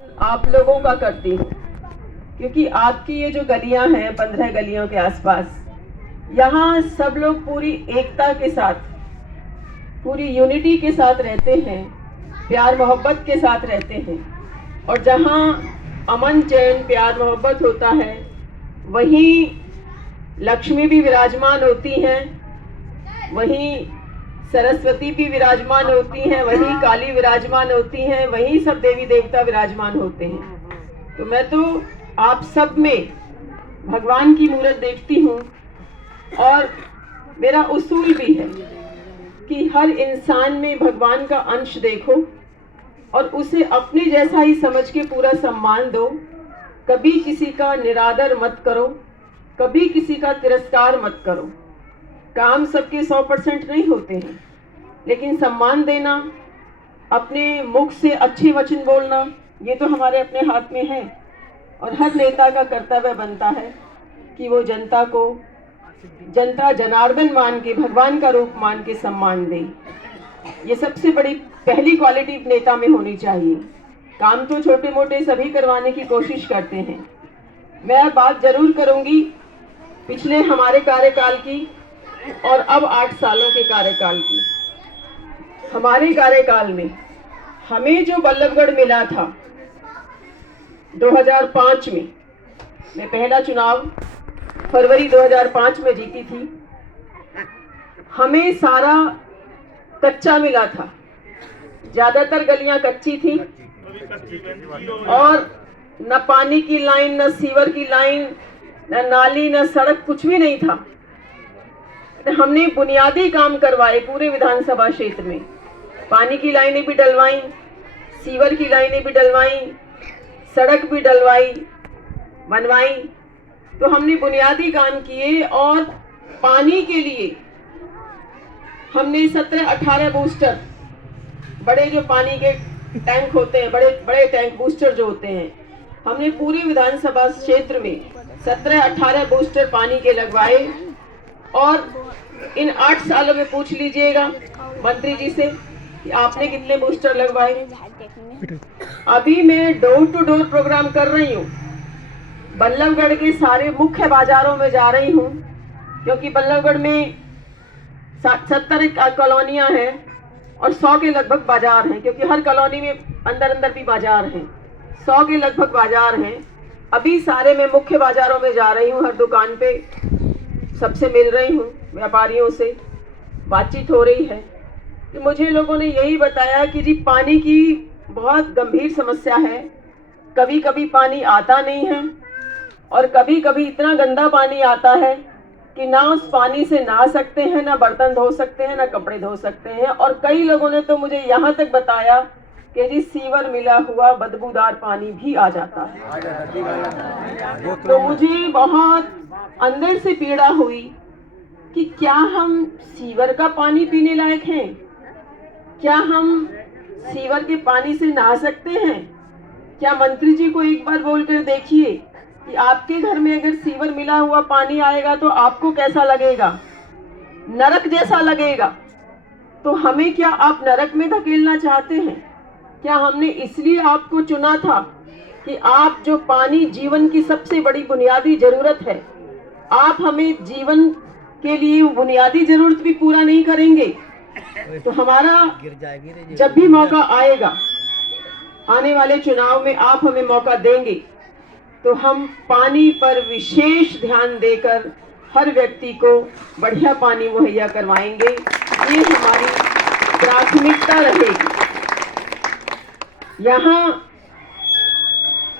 आप लोगों का करती हूँ, क्योंकि आपकी ये जो गलियां हैं 15 गलियों के आसपास, यहाँ सब लोग पूरी एकता के साथ, पूरी यूनिटी के साथ रहते हैं, प्यार मोहब्बत के साथ रहते हैं। और जहाँ अमन चैन प्यार मोहब्बत होता है, वहीं लक्ष्मी भी विराजमान होती हैं, वहीं सरस्वती भी विराजमान होती हैं, वहीं काली विराजमान होती हैं, वहीं सब देवी देवता विराजमान होते हैं। तो मैं तो आप सब में भगवान की मूर्त देखती हूँ, और मेरा उसूल भी है कि हर इंसान में भगवान का अंश देखो और उसे अपने जैसा ही समझ के पूरा सम्मान दो। कभी किसी का निरादर मत करो, कभी किसी का तिरस्कार मत करो। काम सबके 100% नहीं होते हैं, लेकिन सम्मान देना, अपने मुख से अच्छे वचन बोलना, ये तो हमारे अपने हाथ में है। और हर नेता का कर्तव्य बनता है कि वो जनता को जनता जनार्दन मान के, भगवान का रूप मान के सम्मान दे। ये सबसे बड़ी पहली क्वालिटी नेता में होनी चाहिए। काम तो छोटे मोटे सभी करवाने की कोशिश करते हैं। मैं बात जरूर करूंगी पिछले हमारे कार्यकाल की और अब 8 सालों के कार्यकाल की। हमारे कार्यकाल में हमें जो बल्लभगढ़ मिला था 2005 में, मैं पहला चुनाव फरवरी 2005 में जीती थी, हमें सारा कच्चा मिला था। ज्यादातर गलियां कच्ची थी और न पानी की लाइन, न सीवर की लाइन, न नाली, न सड़क, कुछ भी नहीं था। हमने बुनियादी काम करवाए पूरे विधानसभा क्षेत्र में। पानी की लाइनें भी डलवाई, सीवर की लाइनें भी डलवाई, सड़क भी डलवाई, बनवाई। तो हमने बुनियादी काम किए। और पानी के लिए हमने 17-18 बूस्टर, बड़े जो पानी के टैंक होते हैं, बड़े बड़े टैंक बूस्टर जो होते हैं, हमने पूरे विधानसभा क्षेत्र में 17-18 बूस्टर पानी के लगवाए। और इन 8 सालों में पूछ लीजिएगा मंत्री जी से कि आपने कितने बूस्टर लगवाए। अभी मैं डोर टू डोर प्रोग्राम कर रही हूँ, बल्लभगढ़ के सारे मुख्य बाजारों में जा रही हूँ, क्योंकि बल्लभगढ़ में 70 कॉलोनियां हैं और 100 के लगभग बाजार हैं, क्योंकि हर कॉलोनी में अंदर अंदर भी बाजार हैं। 100 के लगभग बाजार हैं। अभी सारे मैं मुख्य बाजारों में जा रही हूँ, हर दुकान पे सबसे मिल रही हूँ, व्यापारियों से बातचीत हो रही है। तो मुझे लोगों ने यही बताया कि जी पानी की बहुत गंभीर समस्या है। कभी कभी पानी आता नहीं है और कभी कभी इतना गंदा पानी आता है कि ना उस पानी से नहा सकते हैं, ना बर्तन धो सकते हैं, ना कपड़े धो सकते हैं। और कई लोगों ने तो मुझे यहाँ तक बताया कि जी सीवर मिला हुआ बदबूदार पानी भी आ जाता है। तो मुझे बहुत अंदर से पीड़ा हुई कि क्या हम सीवर का पानी पीने लायक हैं? क्या हम सीवर के पानी से नहा सकते हैं? क्या मंत्री जी को एक बार बोलकर देखिए कि आपके घर में अगर सीवर मिला हुआ पानी आएगा तो आपको कैसा लगेगा? नरक जैसा लगेगा। तो हमें क्या आप नरक में धकेलना चाहते हैं? क्या हमने इसलिए आपको चुना था कि आप जो पानी जीवन की सबसे बड़ी बुनियादी जरूरत है, आप हमें जीवन के लिए वो बुनियादी जरूरत भी पूरा नहीं करेंगे? तो हमारा जब भी मौका आएगा, आने वाले चुनाव में आप हमें मौका देंगे, तो हम पानी पर विशेष ध्यान देकर हर व्यक्ति को बढ़िया पानी मुहैया करवाएंगे। ये हमारी प्राथमिकता रहेगी। यहाँ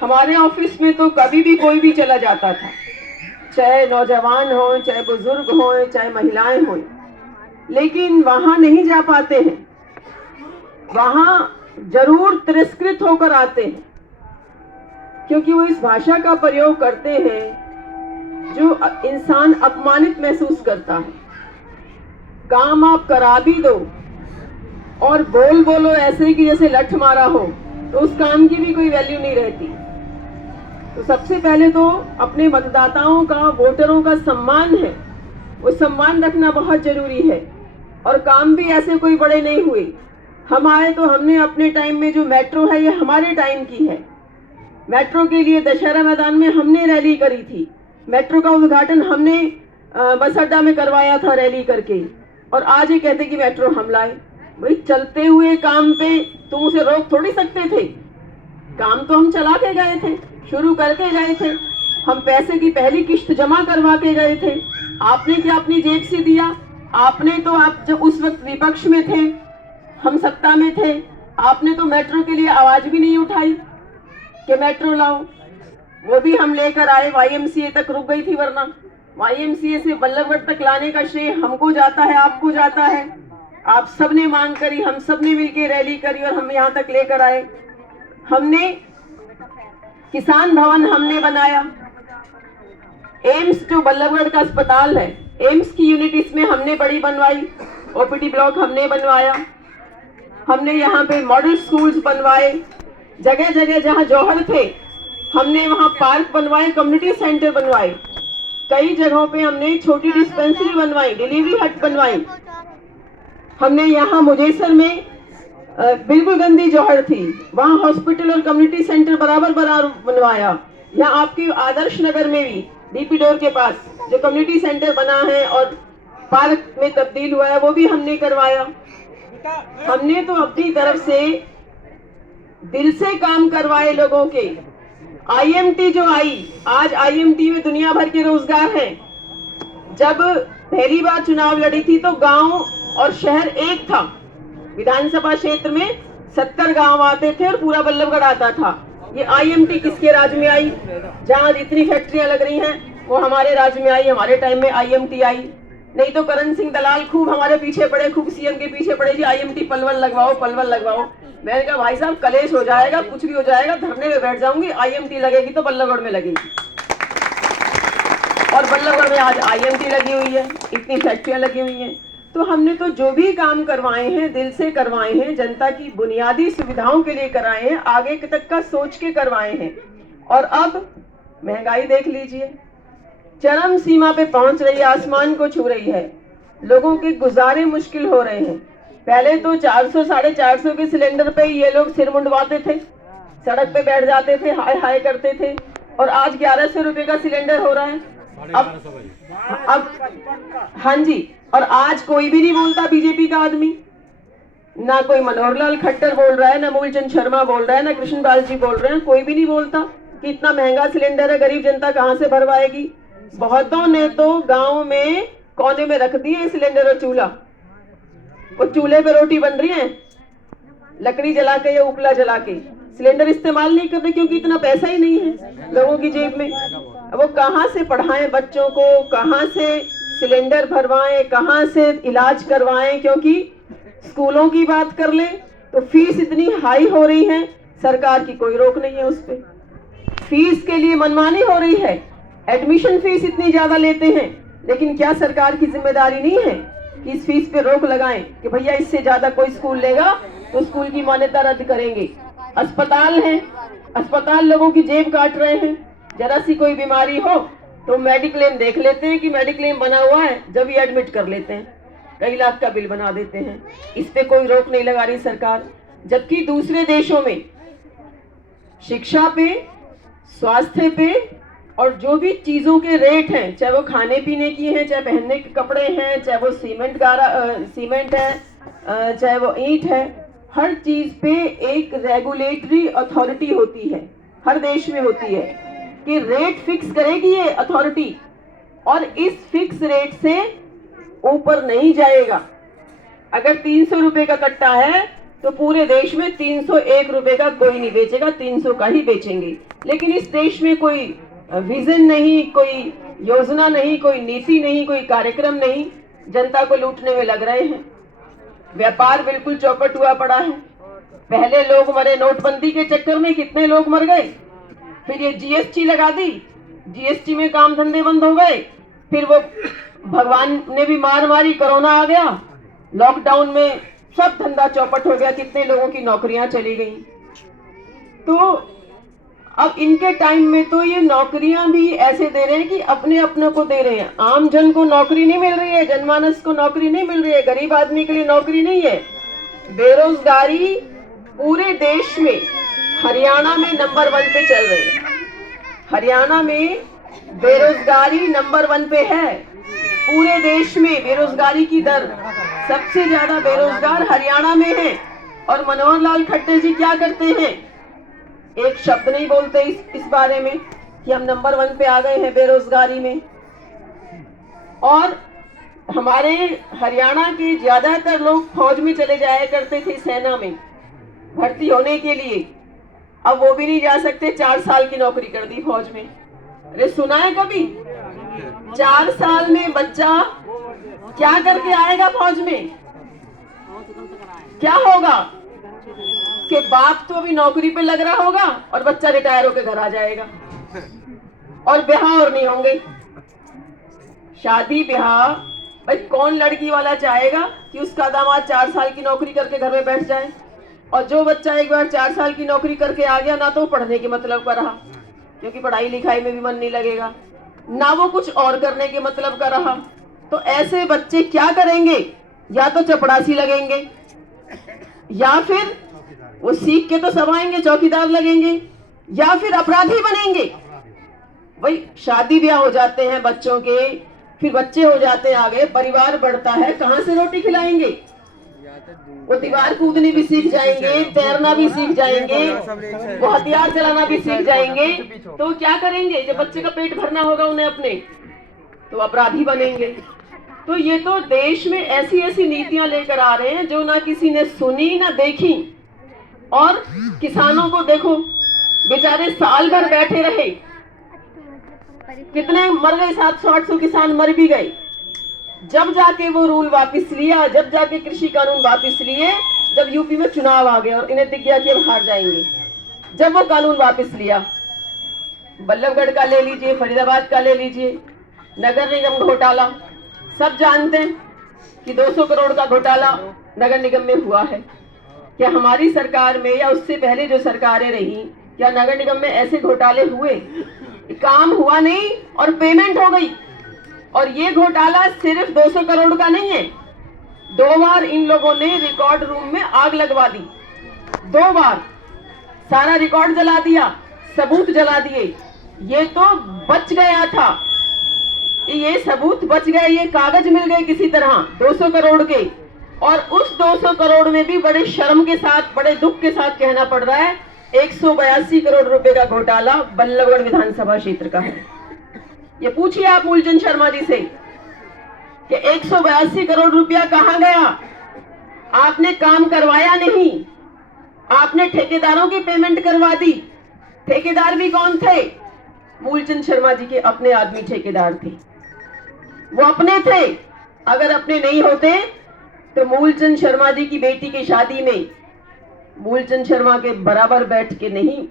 हमारे ऑफिस में तो कभी भी कोई भी चला जाता था, चाहे नौजवान हो, चाहे बुजुर्ग हो, चाहे महिलाएं हो, लेकिन वहां नहीं जा पाते हैं। वहां जरूर तिरस्कृत होकर आते हैं, क्योंकि वो इस भाषा का प्रयोग करते हैं जो इंसान अपमानित महसूस करता है। काम आप करा भी दो और बोलो ऐसे कि जैसे लठ मारा हो, तो उस काम की भी कोई वैल्यू नहीं रहती। तो सबसे पहले तो अपने मतदाताओं का, वोटरों का सम्मान है, वो सम्मान रखना बहुत जरूरी है। और काम भी ऐसे कोई बड़े नहीं हुए। हम आए तो हमने अपने टाइम में जो मेट्रो है, ये हमारे टाइम की है। मेट्रो के लिए दशहरा मैदान में हमने रैली करी थी, मेट्रो का उद्घाटन हमने बस अड्डा में करवाया था रैली करके, और आज ये कहते कि मेट्रो हम लाए। भाई चलते हुए काम पे तुम उसे रोक थोड़ी सकते थे, काम तो हम चला के गए थे, शुरू करके गए थे, हम पैसे की पहली किश्त जमा करवा के गए थे। आपने क्या अपनी जेब से दिया? आपने तो, आप जब उस वक्त विपक्ष में थे, हम सत्ता में थे, आपने तो मेट्रो के लिए आवाज भी नहीं उठाई कि मेट्रो लाओ। वो भी हम लेकर आए, YMCA तक रुक गई थी, वरना YMCA से बल्लभगढ़ तक लाने का श्रेय हमको जाता है, आपको जाता है। आप सबने मांग करी, हम सबने मिलकर रैली करी और हम यहाँ तक लेकर आए। हमने किसान भवन हमने बनाया, एम्स जो बल्लभगढ़ का अस्पताल है, एम्स की यूनिट इसमें हमने बड़ी बनवाई, OPD ब्लॉक हमने बनवाया, हमने यहाँ पे मॉडल स्कूल्स बनवाए, जगह जगह जहाँ जौहर थे हमने वहाँ पार्क बनवाए, कम्युनिटी सेंटर बनवाए, कई जगहों पे हमने छोटी डिस्पेंसरी बनवाई, डिलीवरी हट बनवाई। हमने यहाँ मुजेसर में बिल्कुल गंदी जौहर थी, वहाँ हॉस्पिटल और कम्युनिटी सेंटर बराबर बनवाया। यहाँ आपके आदर्श नगर में भी DP डोर के पास जो कम्युनिटी सेंटर बना है और पार्क में तब्दील हुआ है, वो भी हमने करवाया। हमने तो अपनी तरफ से दिल से काम करवाए लोगों के। IMT जो आई, आज IMT में दुनिया भर के रोजगार हैं। जब पहली बार चुनाव लड़ी थी तो गांव और शहर एक था, विधानसभा क्षेत्र में 70 गांव आते थे और पूरा बल्लभगढ़ आता था। ये IMT किसके राज में आई? जहां जितनी फैक्ट्रियां लग रही हैं वो हमारे राज में आई, हमारे टाइम में IMT आई। नहीं तो करण सिंह दलाल खूब हमारे पीछे पड़े, खूब CM के पीछे पड़े, जी IMT पलवल लगवाओ, पलवल लगवाओ। मैंने कहा भाई साहब कलेश हो जाएगा, कुछ भी हो जाएगा, धरने में बैठ जाऊंगी, IMT लगेगी तो बल्लभगढ़ में लगेगी। और बल्लभगढ़ में आज IMT लगी हुई है, इतनी फैक्ट्रियां लगी हुई हैं। तो हमने तो जो भी काम करवाए हैं दिल से करवाए हैं, जनता की बुनियादी सुविधाओं के लिए कराए हैं, आगे तक का सोच के करवाए हैं। और अब महंगाई देख लीजिए, चरम सीमा पे पहुंच रही है, आसमान को छू रही है, लोगों के गुजारे मुश्किल हो रहे हैं। पहले तो 400 450 के सिलेंडर पे ये लोग सिर मुंडवाते थे, सड़क पे बैठ जाते थे, हाय हाय करते थे, और आज 1100 रुपए का सिलेंडर हो रहा है। अब हाँ जी, और आज कोई भी नहीं बोलता बीजेपी का आदमी, ना कोई मनोहर लाल खट्टर बोल रहा है, ना मूलचंद शर्मा बोल रहा है, ना कृष्ण पाल जी बोल रहे हैं, कोई भी नहीं बोलता कि इतना महंगा सिलेंडर है, गरीब जनता कहाँ से भरवाएगी। बहुतों ने तो गांव में कोने में रख दिए सिलेंडर और चूल्हा, वो चूल्हे पे रोटी बन रही है लकड़ी जला के या उपला जला के, सिलेंडर इस्तेमाल नहीं कर रहे क्योंकि इतना पैसा ही नहीं है लोगों की जेब में। वो कहाँ से पढ़ाएं बच्चों को, कहाँ से सिलेंडर भरवाएं, कहाँ से इलाज करवाएं, क्योंकि स्कूलों की बात कर ले तो फीस इतनी हाई हो रही है, सरकार की कोई रोक नहीं है उस पर। फीस के लिए मनमानी हो रही है, एडमिशन फीस इतनी ज्यादा लेते हैं, लेकिन क्या सरकार की जिम्मेदारी नहीं है कि इस फीस पे रोक लगाएं कि भैया इससे ज्यादा कोई स्कूल लेगा तो स्कूल की मान्यता रद्द करेंगे। अस्पताल हैं, अस्पताल लोगों की जेब काट रहे हैं, जरा सी कोई बीमारी हो तो मेडिक्लेम देख लेते हैं कि मेडिक्लेम बना हुआ है, जब ही एडमिट कर लेते हैं, कई लाख का बिल बना देते हैं। इस पे कोई रोक नहीं लगा रही सरकार, जबकि दूसरे देशों में शिक्षा पे, स्वास्थ्य पे और जो भी चीजों के रेट हैं, चाहे वो खाने पीने की हैं, चाहे पहनने के कपड़े हैं, चाहे वो सीमेंट है, चाहे वो ईंट है, हर चीज पे एक रेगुलेटरी अथॉरिटी होती है, हर देश में होती है कि रेट फिक्स करेगी ये अथॉरिटी, और इस फिक्स रेट से ऊपर नहीं जाएगा। अगर 300 रुपए का कट्टा है तो पूरे देश में 301 रुपए का कोई नहीं बेचेगा, 300 का ही बेचेंगे। लेकिन इस देश में कोई विजन नहीं, कोई योजना नहीं, कोई नीति नहीं, कोई कार्यक्रम नहीं, जनता को लूटने में लग रहे हैं। व्यापार बिल्कुल चौपट हुआ पड़ा है। पहले लोग मरे नोटबंदी के चक्कर में, कितने लोग मर गए, फिर ये GST लगा दी, GST में काम धंधे बंद हो गए, फिर वो भगवान ने भी मार मारी, कोरोना आ गया, लॉकडाउन में सब धंधा चौपट हो गया, कितने लोगों की नौकरियां चली गई। तो अब इनके टाइम में तो ये नौकरियां भी ऐसे दे रहे हैं कि अपने अपनों को दे रहे हैं, आम जन को नौकरी नहीं मिल रही है, जनमानस को नौकरी नहीं मिल रही है, गरीब आदमी के लिए नौकरी नहीं है। बेरोजगारी पूरे देश में हरियाणा में नंबर 1 पे चल रही है। हरियाणा में बेरोजगारी नंबर 1 पे है। पूरे देश में बेरोजगारी की दर सबसे ज्यादा बेरोजगार हरियाणा में है। और मनोहर लाल खट्टर जी क्या करते हैं, एक शब्द नहीं बोलते इस बारे में कि हम नंबर 1 पे आ गए हैं बेरोजगारी में। और हमारे हरियाणा के ज्यादातर लोग फौज में चले जाया करते थे, सेना में भर्ती होने के लिए। अब वो भी नहीं जा सकते, 4 साल की नौकरी कर दी फौज में। अरे सुना है कभी? 4 साल में बच्चा क्या करके आएगा फौज में? क्या होगा कि बाप तो अभी नौकरी पे लग रहा होगा और बच्चा रिटायर होकर घर आ जाएगा, और ब्याह और नहीं होंगे। शादी ब्याह, भाई कौन लड़की वाला चाहेगा कि उसका दामाद 4 साल की नौकरी करके घर में बैठ जाए? और जो बच्चा एक बार 4 साल की नौकरी करके आ गया, ना तो पढ़ने के मतलब का रहा, क्योंकि पढ़ाई लिखाई में भी मन नहीं लगेगा, ना वो कुछ और करने के मतलब का रहा। तो ऐसे बच्चे क्या करेंगे? या तो चपड़ासी लगेंगे, या फिर वो सीख के तो सब आएंगे, चौकीदार लगेंगे, या फिर अपराधी बनेंगे। वही शादी ब्याह हो जाते हैं बच्चों के, फिर बच्चे हो जाते हैं आगे, परिवार बढ़ता है, कहां से रोटी खिलाएंगे? वो दीवार कूदनी भी सीख जाएंगे, तैरना भी सीख जाएंगे, वो हथियार चलाना भी सीख जाएंगे। तो क्या करेंगे जब बच्चे का पेट भरना होगा उन्हें अपने? तो अपराधी बनेंगे। तो ये तो देश में ऐसी ऐसी नीतियां लेकर आ रहे हैं जो ना किसी ने सुनी ना देखी। और किसानों को देखो, बेचारे साल भर बैठे रहे, कितने मर गए, 700-800 किसान मर भी गए। जब जाके वो रूल वापस लिया, जब जाके कृषि कानून वापस लिए, जब यूपी में चुनाव आ गए और इन्हें दिख गया कि अब हार जाएंगे, जब वो कानून वापस लिया। बल्लभगढ़ का ले लीजिए, फरीदाबाद का ले लीजिए, नगर निगम घोटाला, सब जानते हैं कि 200 करोड़ का घोटाला नगर निगम में हुआ है। क्या हमारी सरकार में या उससे पहले जो सरकारें रही, क्या नगर निगम में ऐसे घोटाले हुए? काम हुआ नहीं और पेमेंट हो गई। और ये घोटाला सिर्फ 200 करोड़ का नहीं है। 2 बार इन लोगों ने रिकॉर्ड रूम में आग लगवा दी, 2 बार सारा रिकॉर्ड जला दिया, सबूत जला दिए। ये तो बच गया था, ये सबूत बच गए, ये कागज मिल गए किसी तरह 200 करोड़ के। और उस 200 करोड़ में भी बड़े शर्म के साथ, बड़े दुख के साथ कहना पड़ रहा है 182 करोड़ रुपए का घोटाला बल्लभगढ़ विधानसभा क्षेत्र का है। ये पूछिए आप मूलचंद शर्मा जी से कि 182 करोड़ रुपया कहां गया? आपने काम करवाया नहीं, आपने ठेकेदारों की पेमेंट करवा दी। ठेकेदार भी कौन थे? मूलचंद शर्मा जी के अपने आदमी ठेकेदार थे, वो अपने थे। अगर अपने नहीं होते तो मूलचंद शर्मा जी की बेटी की शादी में मूलचंद शर्मा के बराबर बैठ के नहीं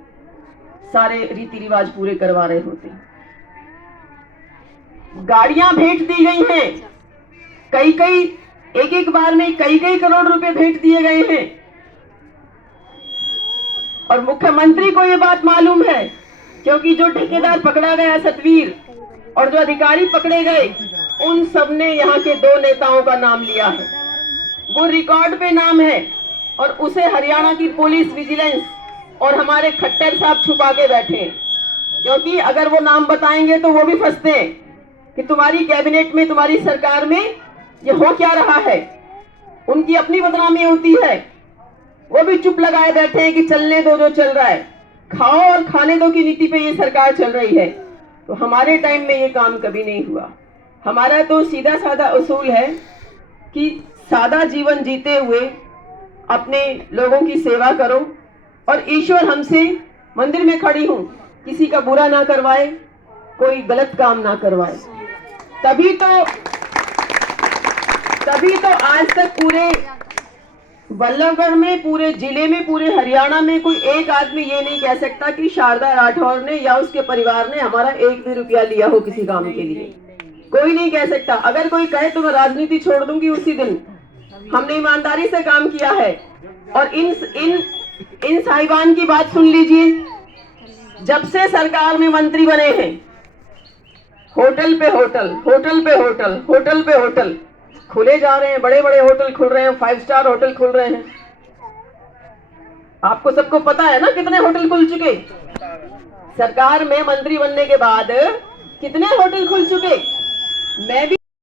सारे रीति रिवाज पूरे करवा रहे होते। गाड़ियां भेंट दी गई हैं, कई एक बार में कई करोड़ रुपए भेंट दिए गए हैं। और मुख्यमंत्री को यह बात मालूम है, क्योंकि जो ठेकेदार पकड़ा गया सतवीर और जो अधिकारी पकड़े गए, उन सब ने यहाँ के 2 नेताओं का नाम लिया है, वो रिकॉर्ड पे नाम है। और उसे हरियाणा की पुलिस, विजिलेंस और हमारे खट्टर साहब छुपा के बैठे हैं, क्योंकि अगर वो नाम बताएंगे तो वो भी फंसते हैं कि तुम्हारी कैबिनेट में, तुम्हारी सरकार में ये हो क्या रहा है। उनकी अपनी बदनामी होती है, वो भी चुप लगाए बैठे हैं कि चलने दो जो चल रहा है, खाओ और खाने दो की नीति पे ये सरकार चल रही है। तो हमारे टाइम में ये काम कभी नहीं हुआ। हमारा तो सीधा साधा उसूल है कि सादा जीवन जीते हुए अपने लोगों की सेवा करो, और ईश्वर हमसे, मंदिर में खड़ी हूं, किसी का बुरा ना करवाए, कोई गलत काम ना करवाए। तभी तो आज तक पूरे बल्लभगढ़ में, पूरे जिले में, पूरे हरियाणा में कोई एक आदमी ये नहीं कह सकता कि शारदा राठौर ने या उसके परिवार ने हमारा 1 भी रुपया लिया हो किसी काम के लिए। कोई नहीं कह सकता। अगर कोई कहे तो मैं राजनीति छोड़ दूंगी उसी दिन। हमने ईमानदारी से काम किया है। और इन साहिबान की बात सुन लीजिए, जब से सरकार में मंत्री बने हैं, होटल पे होटल, होटल पे होटल, होटल पे होटल खुले जा रहे हैं, बड़े बड़े होटल खुल रहे हैं, 5 स्टार होटल खुल रहे हैं। आपको सबको पता है ना कितने होटल खुल चुके, सरकार में मंत्री बनने के बाद कितने होटल खुल चुके। मैं भी